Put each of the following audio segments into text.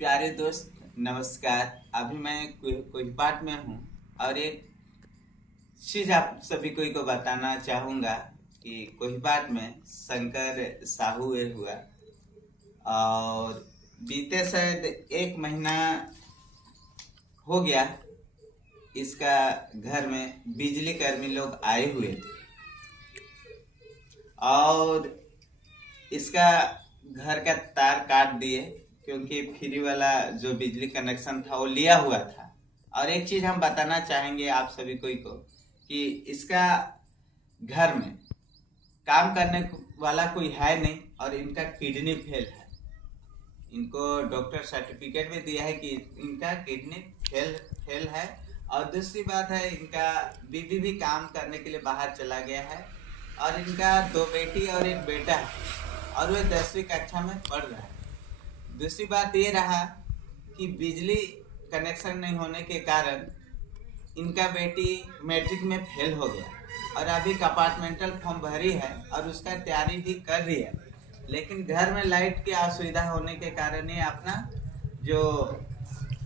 प्यारे दोस्त नमस्कार। अभी मैं कोहिपाट में हूँ और एक चीज आप सभी को बताना चाहूँगा कि कोहिपाट में शंकर साहू हुआ और बीते शायद 1 महीना हो गया। इसका घर में बिजली कर्मी लोग आए हुए थे और इसका घर का तार काट दिए क्योंकि फ्री वाला जो बिजली कनेक्शन था वो लिया हुआ था। और एक चीज हम बताना चाहेंगे आप सभी को कि इसका घर में काम करने वाला कोई है नहीं और इनका किडनी फेल है। इनको डॉक्टर सर्टिफिकेट भी दिया है कि इनका किडनी फेल है। और दूसरी बात है, इनका बीबी भी काम करने के लिए बाहर चला गया है और इनका 2 बेटी और 1 बेटा है और वे 10वीं कक्षा में पढ़ रहा है। दूसरी बात ये रहा कि बिजली कनेक्शन नहीं होने के कारण इनका बेटी मैट्रिक में फेल हो गया और अभी कंपार्टमेंटल फॉर्म भरी है और उसका तैयारी भी कर रही है, लेकिन घर में लाइट की असुविधा होने के कारण ये अपना जो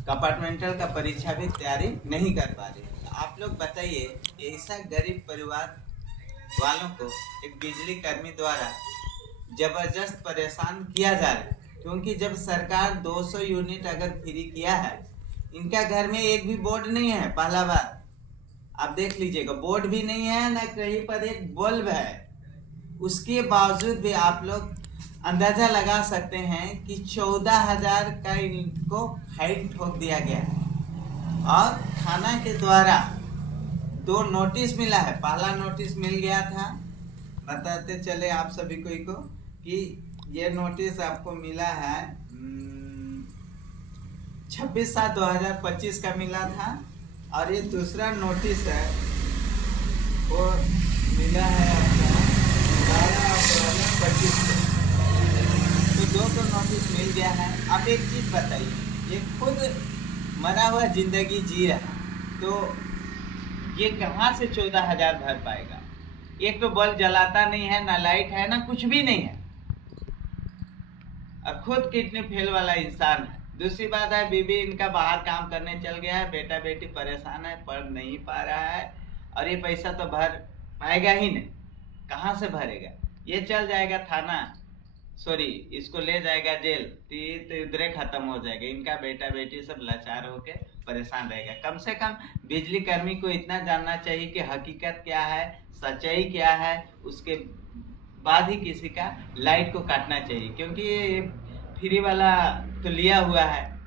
कंपार्टमेंटल का परीक्षा भी तैयारी नहीं कर पा रही। तो आप लोग बताइए कि ऐसा गरीब परिवार वालों को एक बिजली कर्मी द्वारा जबरदस्त परेशान किया जा रहा है, क्योंकि जब सरकार 200 यूनिट अगर फ्री किया है, इनका घर में एक भी बोर्ड नहीं है। पहला बात आप देख लीजिएगा, बोर्ड भी नहीं है, ना कहीं पर एक बल्ब है। उसके बावजूद भी आप लोग अंदाजा लगा सकते हैं कि 14,000 का इनको फाइन ठोक दिया गया है। और थाना के द्वारा 2 नोटिस मिला है। पहला नोटिस मिल गया था, बताते चले आप सभी को कि ये नोटिस आपको मिला है 26/7/2025 का मिला था और ये दूसरा नोटिस है वो मिला है आपका 12/12/25 को। तो 2 नोटिस मिल गया है। अब एक चीज बताइए, ये खुद मरा हुआ जिंदगी जी रहा है तो ये कहाँ से 14,000 भर पाएगा? एक तो बल्ब जलाता नहीं है, ना लाइट है, ना कुछ भी नहीं है और खुद किडनी फेल वाला इंसान है। दूसरी बात है, बीबी इनका बाहर काम करने चल गया है, बेटा बेटी परेशान है, पढ़ नहीं पा रहा है और ये पैसा तो भर पाएगा ही नहीं। कहाँ से भरेगा? ये चल जाएगा थाना, इसको ले जाएगा जेल, तो उधरे खत्म हो जाएगा। इनका बेटा बेटी सब लाचार होके परेशान रहेगा। कम से कम बिजली कर्मी को इतना जानना चाहिए कि हकीकत क्या है, सच्चाई क्या है, उसके बाद ही किसी का लाइट को काटना चाहिए, क्योंकि ये फ्री वाला तो लिया हुआ है,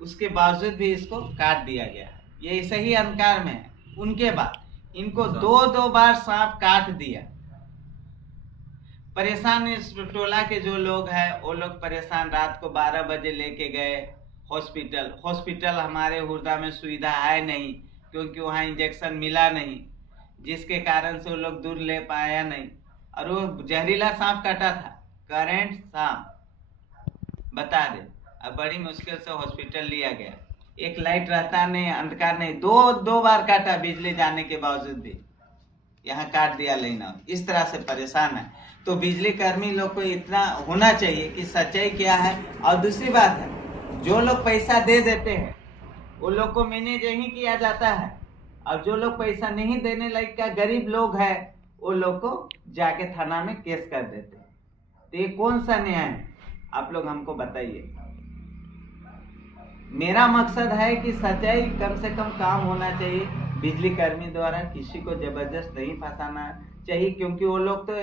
उसके बावजूद भी इसको काट दिया गया है। ये सही अंधकार में है। उनके बाद इनको 2 बार सांप काट दिया। परेशान इस टोला के जो लोग हैं वो लोग परेशान, रात को 12 बजे लेके गए हॉस्पिटल हमारे हुरदा में सुविधा है नहीं, क्योंकि वहाँ इंजेक्शन मिला नहीं, जिसके कारण से वो लोग दूर ले पाया नहीं। और वो जहरीला सांप काटा था, करंट सांप, बता दे। अब बड़ी मुश्किल से हॉस्पिटल लिया गया। एक लाइट रहता नहीं, अंधकार नहीं, 2 बार काटा बिजली जाने के बावजूद भी यहाँ काट दिया लेना। इस तरह से परेशान है। तो बिजली कर्मी लोग को इतना होना चाहिए कि सच्चाई क्या है। और दूसरी बात है, जो लोग पैसा दे देते हैं वो लोग को मैनेज ही किया जाता है, और जो लोग पैसा नहीं देने लायक का गरीब लोग है वो लोग को जाके थाना में केस कर देते हैं। तो ये कौन सा न्याय है? आप लोग हमको बताइए। मेरा मकसद है कि सच्चाई कम से कम काम होना चाहिए। बिजली कर्मी द्वारा किसी को जबरदस्त नहीं फंसाना चाहिए, क्योंकि वो लोग तो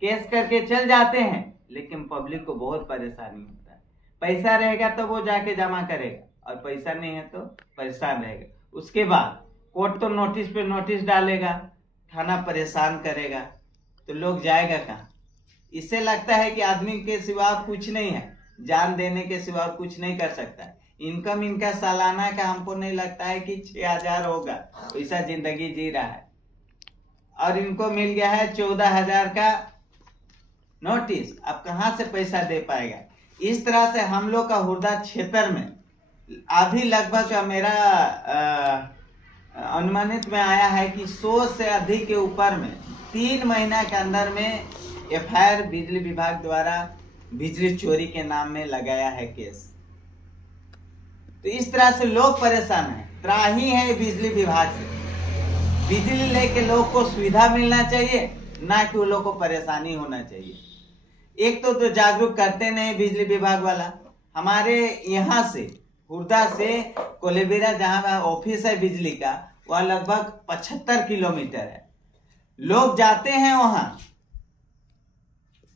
केस करके चल जाते हैं, लेकिन पब्लिक को बहुत परेशानी होता है। पैसा रहेगा तो वो जाके जमा करेगा और पैसा नहीं है तो परेशान रहेगा। उसके बाद कोर्ट तो नोटिस पे नोटिस डालेगा, थाना परेशान करेगा, तो लोग जाएगा कहाँ? इससे लगता है कि आदमी के सिवा कुछ नहीं है, जान देने के सिवा कुछ नहीं कर सकता। इनकम इनका सालाना का हमको नहीं लगता है कि 6,000 होगा, वैसा जिंदगी जी रहा है। और इनको मिल गया है 14,000 का नोटिस। अब कहाँ से पैसा दे पाएगा? इस तरह से हम लोग का हुरदा क्षेत्र में अभी लगभग मेरा अनुमानित में आया है कि 100 से अधिक के ऊपर में 3 महीना के अंदर में FIR बिजली विभाग द्वारा बिजली चोरी के नाम में लगाया है केस। तो इस तरह से लोग परेशान हैं, त्राही है बिजली विभाग से। बिजली लेके लोग को सुविधा मिलना चाहिए, ना कि वो लोग को परेशानी होना चाहिए। एक तो जागरूक करते नहीं बिजली विभाग वाला। हमारे यहाँ से हुरदा से कोलेबिरा जहाँ ऑफिस है बिजली का, वह लगभग 75 किलोमीटर है। लोग जाते हैं वहां,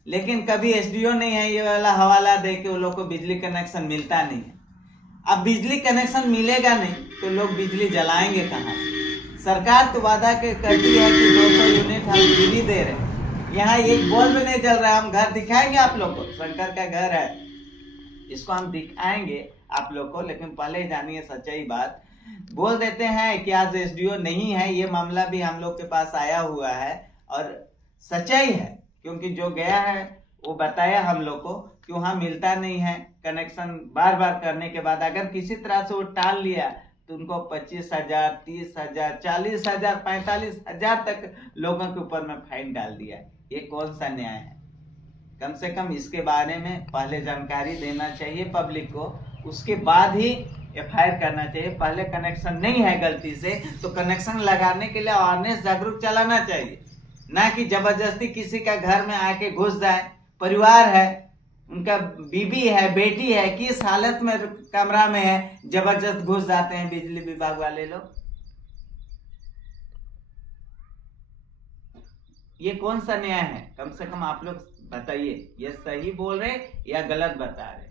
लेकिन कभी एसडीओ नहीं है ये वाला हवाला दे के वो लोग को बिजली कनेक्शन मिलता नहीं है। अब बिजली कनेक्शन मिलेगा नहीं तो लोग बिजली जलाएंगे कहाँ? सरकार तो वादा करती है कि 200 यूनिट हम बिजली दे रहे हैं, यहाँ एक बल्ब नहीं जल रहा है। हम घर दिखाएंगे आप लोग को, शंकर का घर है, इसको हम दिखाएंगे आप लोग को, लेकिन पहले ही जानिए सच्चाई बात। बोल देते हैं कि आज एसडीओ नहीं है, ये मामला भी हम लोग के पास आया हुआ है और सच्चाई है, क्योंकि जो गया है वो बताया हम लोग को कि वहां मिलता नहीं है कनेक्शन। बार बार करने के बाद अगर किसी तरह से वो टाल लिया तो उनको 25,000, 30,000, 40,000, 45,000 तक लोगों के ऊपर में फाइन डाल दिया। ये कौन सा न्याय है? कम से कम इसके बारे में पहले जानकारी देना चाहिए पब्लिक को, उसके बाद ही एफआईआर करना चाहिए। पहले कनेक्शन नहीं है गलती से तो कनेक्शन लगाने के लिए अवेयरनेस जागरूक चलाना चाहिए, ना कि जबरदस्ती किसी का घर में आके घुस जाए। परिवार है, उनका बीबी है, बेटी है, किस हालत में कमरा में है, जबरदस्त घुस जाते हैं बिजली विभाग वाले लोग। ये कौन सा न्याय है? कम से कम आप लोग बताइए, ये सही बोल रहे या गलत बता रहे?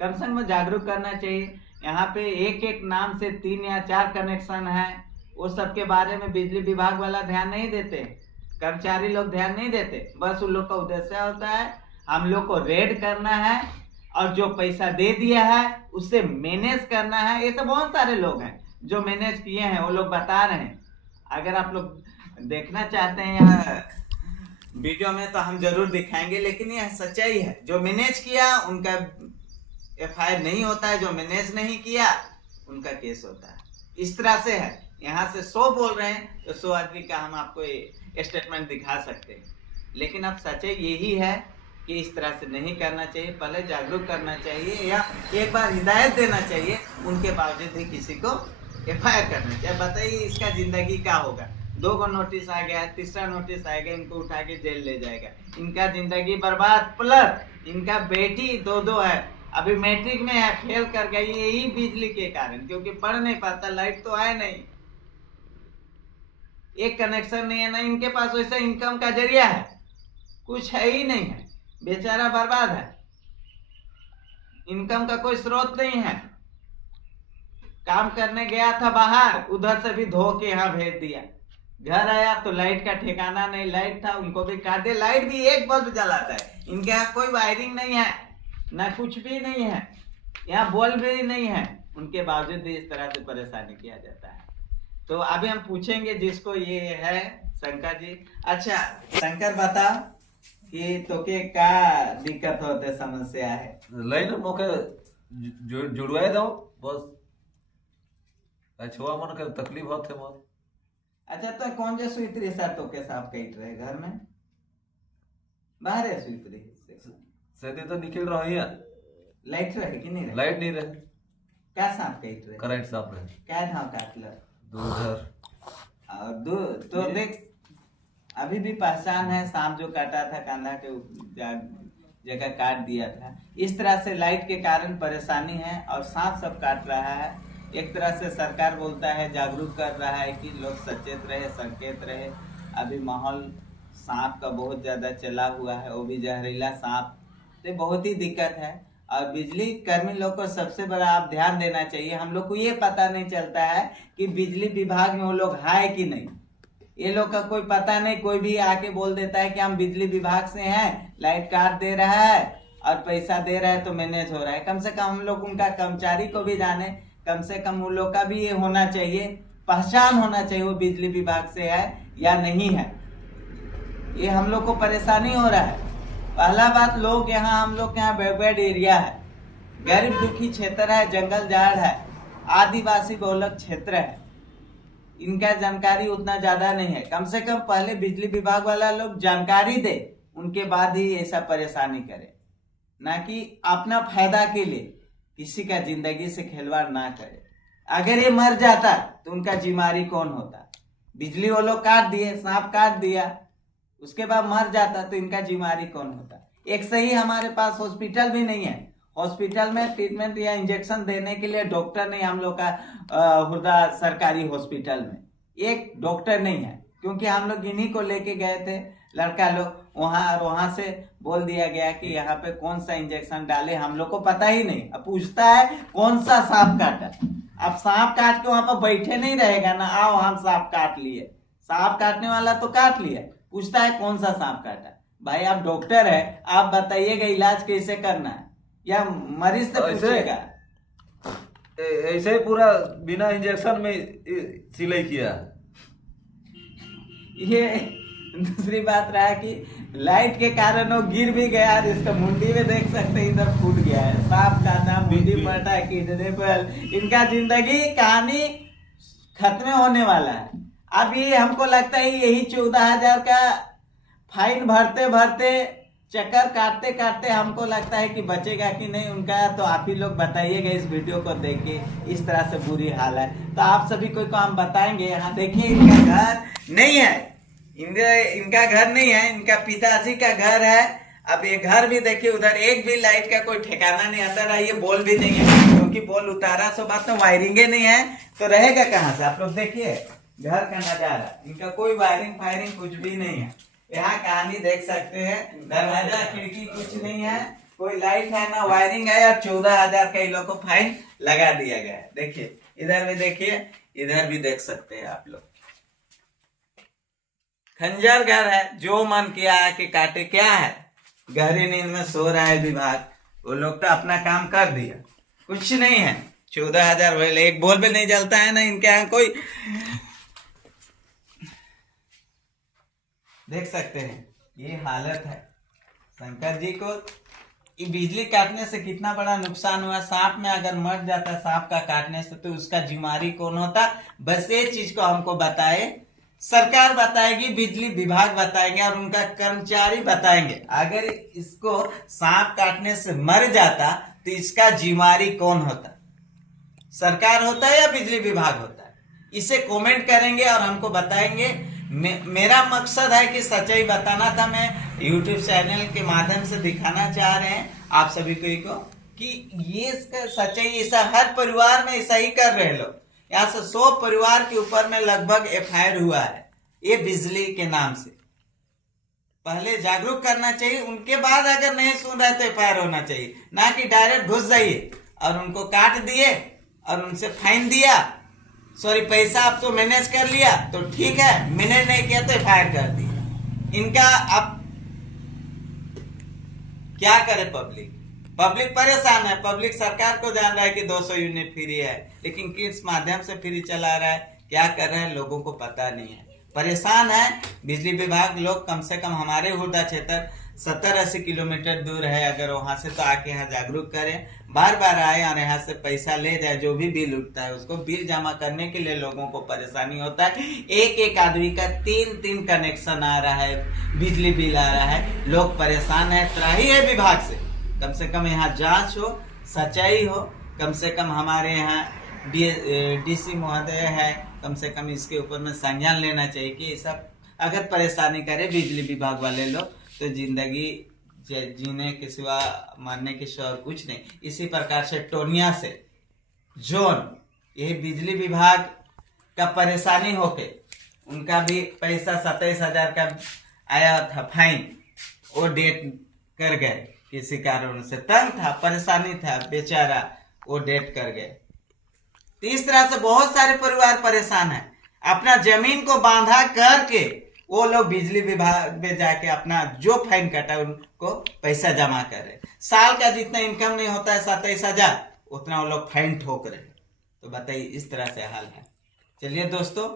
कम से कम जागरूक करना चाहिए। यहाँ पे एक एक नाम से 3 या 4 कनेक्शन है, वो सब के बारे में बिजली विभाग वाला ध्यान नहीं देते, कर्मचारी लोग ध्यान नहीं देते। बस उन लोग का उद्देश्य होता है हम लोग को रेड करना है और जो पैसा दे दिया है उससे मैनेज करना है। ये तो बहुत सारे लोग हैं जो मैनेज किए हैं, वो लोग बता रहे हैं। अगर आप लोग देखना चाहते हैं यहाँ वीडियो में तो हम जरूर दिखाएंगे, लेकिन यह सच्चाई है। जो मैनेज किया उनका एफआईआर नहीं होता है, जो मैनेज नहीं किया उनका केस होता है। इस तरह से है। यहाँ से 100 बोल रहे हैं तो 100 आदमी का हम आपको स्टेटमेंट दिखा सकते हैं, लेकिन अब सच्चाई यही है कि इस तरह से नहीं करना चाहिए। पहले जागरूक करना चाहिए या एक बार हिदायत देना चाहिए, उनके बावजूद भी किसी को एफआईआर करना चाहिए। बताइए इसका जिंदगी क्या होगा? 2 को नोटिस आ गया, तीसरा नोटिस आएगा, इनको उठा के जेल ले जाएगा, इनका जिंदगी बर्बाद। प्लस इनका बेटी 2 है, अभी मैट्रिक में है, फेल कर गई, यही बिजली के कारण, क्योंकि पढ़ नहीं पाता, लाइट तो है नहीं, एक कनेक्शन नहीं है ना इनके पास वैसा इनकम का जरिया है, कुछ है ही नहीं है, बेचारा बर्बाद है, इनकम का कोई स्रोत नहीं है। काम करने गया था बाहर, उधर से भी धो के यहाँ भेज दिया, घर आया तो लाइट का ठिकाना नहीं, लाइट था उनको भी काट दिया। लाइट भी एक बल्ब जलाता है, इनके यहाँ कोई वायरिंग नहीं है, ना कुछ भी नहीं है, यहाँ बल्ब भी नहीं है, उनके बावजूद भी इस तरह से परेशानी किया जाता है। तो अभी हम पूछेंगे जिसको ये है, शंकर जी। अच्छा शंकर बता कि तोके का दिक्कत होते, समस्या है? लाइन मोके जुड़वाए दो बस, छुआ मन के तकलीफ होते मोर। अच्छा तो कौन जो सुइत्री सर तोके साफ कट रहे घर में? बाहर है सुइत्री सदी तो निकल रही है। लाइट रहे कि नहीं रहे? लाइट नहीं रहे। क्या साफ कट रहे? करंट साफ रहे। क्या धाव काटल? 2000 और तो देख अभी भी पहचान है, सांप जो काटा था कांधा के जगह काट दिया था। इस तरह से लाइट के कारण परेशानी है और सांप सब काट रहा है। एक तरह से सरकार बोलता है, जागरूक कर रहा है कि लोग सचेत रहे, संकेत रहे। अभी माहौल सांप का बहुत ज्यादा चला हुआ है, वो भी जहरीला सांप, तो बहुत ही दिक्कत है। और बिजली कर्मी लोग को सबसे बड़ा आप ध्यान देना चाहिए। हम लोग को ये पता नहीं चलता है कि बिजली विभाग में वो लोग है कि नहीं, ये लोग का कोई पता नहीं। कोई भी आके बोल देता है कि हम बिजली विभाग से हैं, लाइट काट दे रहा है और पैसा दे रहा है तो मैनेज हो रहा है। कम से कम हम लोग उनका कर्मचारी को भी जाने, कम से कम उन लोग का भी ये होना चाहिए, पहचान होना चाहिए वो बिजली विभाग से है या नहीं है। ये हम लोग को परेशानी हो रहा है। पहला बात, लोग यहाँ, हम लोग यहाँ बैकवर्ड एरिया है, गरीब दुखी क्षेत्र है, जंगल झाड़ है, आदिवासी बहुलक क्षेत्र है, इनका जानकारी उतना ज्यादा नहीं है। कम से कम पहले बिजली विभाग वाला लोग जानकारी दे, उनके बाद ही ऐसा परेशानी करे, ना कि अपना फायदा के लिए। किसी का जिंदगी से खिलवाड़ ना करे। अगर ये मर जाता तो उनका जिम्मेवारी कौन होता? बिजली वो लोग काट दिए, सांप काट दिया, उसके बाद मर जाता तो इनका जिम्मेवारी कौन होता? एक सही हमारे पास हॉस्पिटल भी नहीं है, हॉस्पिटल में ट्रीटमेंट या इंजेक्शन देने के लिए डॉक्टर नहीं हम लोग का हुर्दा सरकारी हॉस्पिटल में एक डॉक्टर नहीं है, क्योंकि हम लोग इन्हीं को लेके गए थे लड़का लोग वहां, और वहां से बोल दिया गया कि यहाँ पे कौन सा इंजेक्शन डाले हम लोग को पता ही नहीं। अब पूछता है कौन सा सांप काटा, अब सांप काट के वहां पर बैठे नहीं रहेगा ना, आओ हम सांप काट लिए, सांप काटने वाला तो काट लिया, पूछता है कौन सा सांप काटा। भाई आप डॉक्टर है, आप बताइएगा इलाज कैसे करना है, या मरीज से पूछिएगा? ऐसे ही पूरा बिना इंजेक्शन में सिलाई किया। ये दूसरी बात रहा कि लाइट के कारण वो गिर भी गया, और इसका मुंडी में देख सकते हैं इधर फूट गया है, सांप काटा, मुंडी फटा, किडनी पर, इनका जिंदगी कहानी खत्म होने वाला है। अब ये हमको लगता है यही 14,000 का फाइन भरते भरते चक्कर काटते काटते हमको लगता है कि बचेगा कि नहीं उनका, तो आप ही लोग बताइएगा इस वीडियो को देख के। इस तरह से बुरी हाल है तो आप सभी को हम बताएंगे। यहाँ देखिए इनका घर नहीं है, इनका घर नहीं है, इनका पिताजी का घर है। अब ये घर भी देखिए, उधर एक भी लाइट का कोई ठिकाना नहीं आता रहा, ये बॉल भी नहीं है, क्योंकि बॉल उतारा सो बात तो वायरिंगे नहीं है, तो रहेगा कहाँ से? आप लोग देखिए घर का नजारा, इनका कोई वायरिंग फायरिंग कुछ भी नहीं है। यहाँ कहानी देख सकते हैं, दरवाजा खिड़की कुछ नहीं है, कोई लाइट है ना वायरिंग है, और 14,000 का इन लोग को फाइन लगा दिया गया है। देखिए इधर भी देखिए, इधर भी देख सकते हैं आप लोग, खंजर घर है, जो मन किया है कि काटे। क्या है, गहरी नींद में सो रहा है विभाग, वो लोग तो अपना काम कर दिया, कुछ नहीं है। 14,000 एक बोल भी नहीं जलता है ना इनके यहाँ कोई। देख सकते हैं ये हालत है शंकर जी को। ये बिजली काटने से कितना बड़ा नुकसान हुआ। सांप में अगर मर जाता सांप का काटने से, तो उसका जिम्मेवारी कौन होता? बस ये चीज को हमको बताए, सरकार बताएगी, बिजली विभाग बताएंगे, और उनका कर्मचारी बताएंगे। अगर इसको सांप काटने से मर जाता तो इसका जिम्मेवारी कौन होता? सरकार होता है या बिजली विभाग होता है? इसे कमेंट करेंगे और हमको बताएंगे। मेरा मकसद है कि सच्चाई बताना था। मैं YouTube चैनल के माध्यम से दिखाना चाह रहे हैं आप सभी को कि ये सच्चाई ऐसा हर परिवार में ऐसा ही कर रहे लोग। यहाँ से 100 परिवार के ऊपर में लगभग FIR हुआ है ये बिजली के नाम से। पहले जागरूक करना चाहिए, उनके बाद अगर नहीं सुन रहे तो FIR होना चाहिए, ना कि डायरेक्ट घुस जाइए और उनको काट दिए और उनसे फाइन दिया, सॉरी पैसा आप तो मैनेज कर लिया तो ठीक है, मैनेज नहीं किया तो FIR कर दिया। इनका अब क्या करे पब्लिक परेशान है। पब्लिक सरकार को जान रहा है कि 200 यूनिट फ्री है, लेकिन किस माध्यम से फ्री चला रहा है, क्या कर रहे हैं, लोगों को पता नहीं है, परेशान है। बिजली विभाग लोग कम से कम हमारे हुर्दा क्षेत्र 70-80 किलोमीटर दूर है, अगर वहां से तो आके यहाँ जागरूक करें, बार बार आए और यहाँ से पैसा ले जाए, जो भी बिल उठता है उसको बिल जमा करने के लिए लोगों को परेशानी होता है। एक आदमी का 3 कनेक्शन आ रहा है, बिजली बिल आ रहा है, लोग परेशान है। त्राही है विभाग से कम यहाँ जांच हो, सच्चाई हो, कम से कम हमारे यहाँ DC महोदय है, कम से कम इसके ऊपर में संज्ञान लेना चाहिए कि ये सब अगर परेशानी करे बिजली विभाग वाले लोग तो जिंदगी जीने के सिवा मरने के सिवा और कुछ नहीं। इसी प्रकार से टोनिया से जोन यही बिजली विभाग का परेशानी होके उनका भी पैसा 27,000 का आया था फाइन, वो डेट कर गए, किसी कारण से तंग था, परेशानी था बेचारा, वो डेट कर गए। तो इस तरह से बहुत सारे परिवार परेशान है। अपना जमीन को बांधा करके वो लोग बिजली विभाग में जाके अपना जो फाइन कटा उनको पैसा जमा कर रहे। साल का जितना इनकम नहीं होता है 27,000, उतना वो लोग फाइन ठोक रहे। तो बताइए इस तरह से हाल है। चलिए दोस्तों,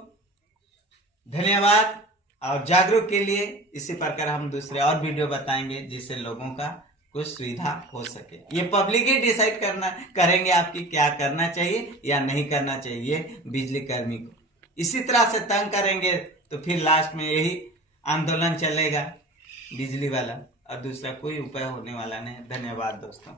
धन्यवाद। और जागरूक के लिए इसी प्रकार हम दूसरे और वीडियो बताएंगे जिससे लोगों का कुछ सुविधा हो सके। ये पब्लिक ही डिसाइड करेंगे आपकी क्या करना चाहिए या नहीं करना चाहिए बिजली कर्मी को। इसी तरह से तंग करेंगे तो फिर लास्ट में यही आंदोलन चलेगा बिजली वाला, और दूसरा कोई उपाय होने वाला नहीं। धन्यवाद दोस्तों।